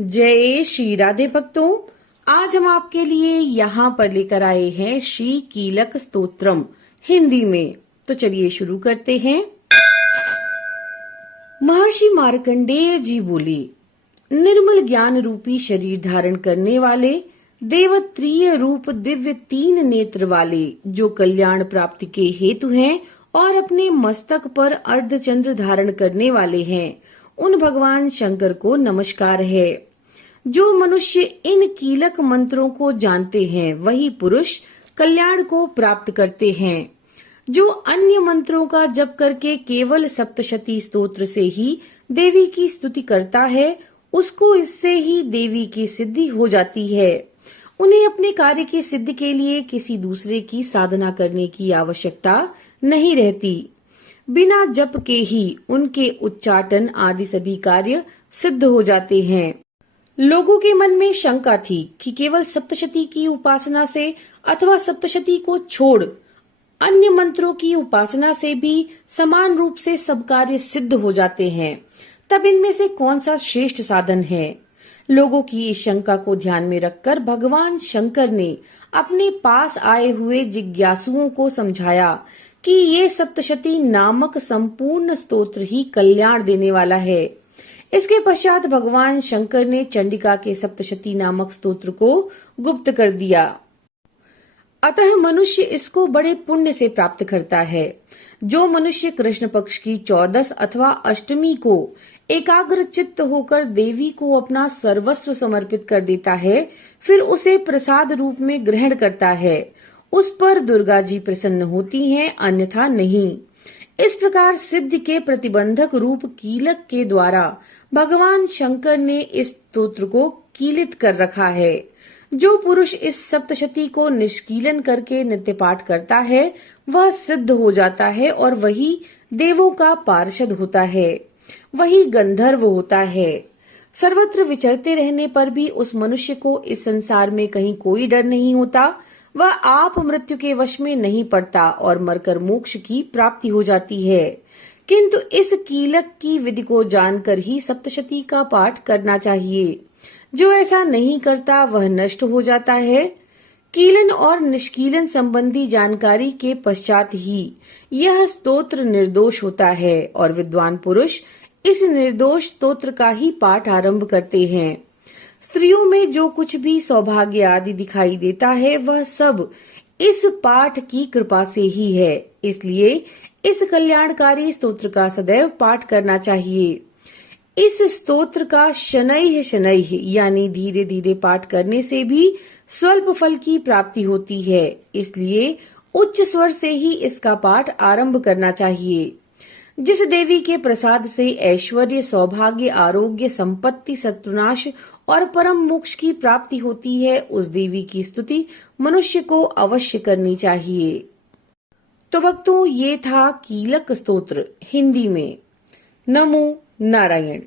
जय श्री राधे भक्तों, आज हम आपके लिए यहाँ पर लेकर आए हैं श्री कीलक स्तोत्रम हिंदी में। तो चलिए शुरू करते हैं। महर्षि मार्कंडेय जी बोले, निर्मल ज्ञान रूपी शरीर धारण करने वाले, देवत्रीय रूप दिव्य 3 नेत्र वाले, जो कल्याण प्राप्ति के हेतु हैं और अपने मस्तक पर अर्धचंद्र धारण करने वाले हैं, उन भगवान शंकर को नमस्कार है। जो मनुष्य इन कीलक मंत्रों को जानते हैं, वही पुरुष कल्याण को प्राप्त करते हैं। जो अन्य मंत्रों का जप करके केवल सप्तशती स्तोत्र से ही देवी की स्तुति करता है, उसको इससे ही देवी की सिद्धि हो जाती है। उन्हें अपने कार्य की सिद्धि के लिए किसी दूसरे की साधना करने की आवश्यकता नहीं रहती। बिना जप के ही उनके उच्चाटन आदि सभी कार्य सिद्ध हो जाते हैं। लोगों के मन में शंका थी कि केवल सप्तशती की उपासना से अथवा सप्तशती को छोड़ अन्य मंत्रों की उपासना से भी समान रूप से सब कार्य सिद्ध हो जाते हैं, तब इनमें से कौन सा श्रेष्ठ साधन है? लोगों की इस शंका को ध्यान में रखकर भगवान शंकर ने अपने पास आए हुए जिज्ञासुओं को समझाया कि ये सप्तशती नामक संपूर्ण स्तोत्र ही कल्याण देने वाला है। इसके पश्चात भगवान शंकर ने चंडिका के सप्तशती नामक स्तोत्र को गुप्त कर दिया। अतः मनुष्य इसको बड़े पुण्य से प्राप्त करता है। जो मनुष्य कृष्ण पक्ष की 14 अथवा अष्टमी को एकाग्र चित्त होकर देवी को अपना सर्वस्व समर्पित कर देता है, फिर उसे प्रसाद रूप में ग्रहण करता है, उस पर दुर्गा जी प्रसन्न होती हैं, अन्यथा नहीं। इस प्रकार सिद्धि के प्रतिबंधक रूप कीलक के द्वारा भगवान शंकर ने इस स्तोत्र को कीलित कर रखा है। जो पुरुष इस सप्तशती को निष्कीलन करके नित्य पाठ करता है, वह सिद्ध हो जाता है और वही देवों का पार्षद होता है, वही गंधर्व होता है। सर्वत्र विचरते रहने पर भी उस मनुष्य को इस संसार में कहीं कोई डर नहीं होता। वह आप मृत्यु के वश में नहीं पड़ता और मरकर मोक्ष की प्राप्ति हो जाती है। किंतु इस कीलक की विधि को जानकर ही सप्तशती का पाठ करना चाहिए। जो ऐसा नहीं करता वह नष्ट हो जाता है। कीलन और निष्कीलन संबंधी जानकारी के पश्चात ही यह स्तोत्र निर्दोष होता है और विद्वान पुरुष इस निर्दोष स्तोत्र का ही पाठ आरंभ करते हैं। स्त्रियों में जो कुछ भी सौभाग्य आदि दिखाई देता है, वह सब इस पाठ की कृपा से ही है। इसलिए इस कल्याणकारी स्तोत्र का सदैव पाठ करना चाहिए। इस स्तोत्र का शनैः शनैः यानी धीरे धीरे पाठ करने से भी स्वल्प फल की प्राप्ति होती है। इसलिए उच्च स्वर से ही इसका पाठ आरंभ करना चाहिए। जिस देवी के प्रसाद से ऐश्वर्य, सौभाग्य, आरोग्य, संपत्ति, शत्रुनाश और परम मोक्ष की प्राप्ति होती है, उस देवी की स्तुति मनुष्य को अवश्य करनी चाहिए। तो भक्तों, ये था कीलक स्तोत्र हिंदी में। नमो नारायण।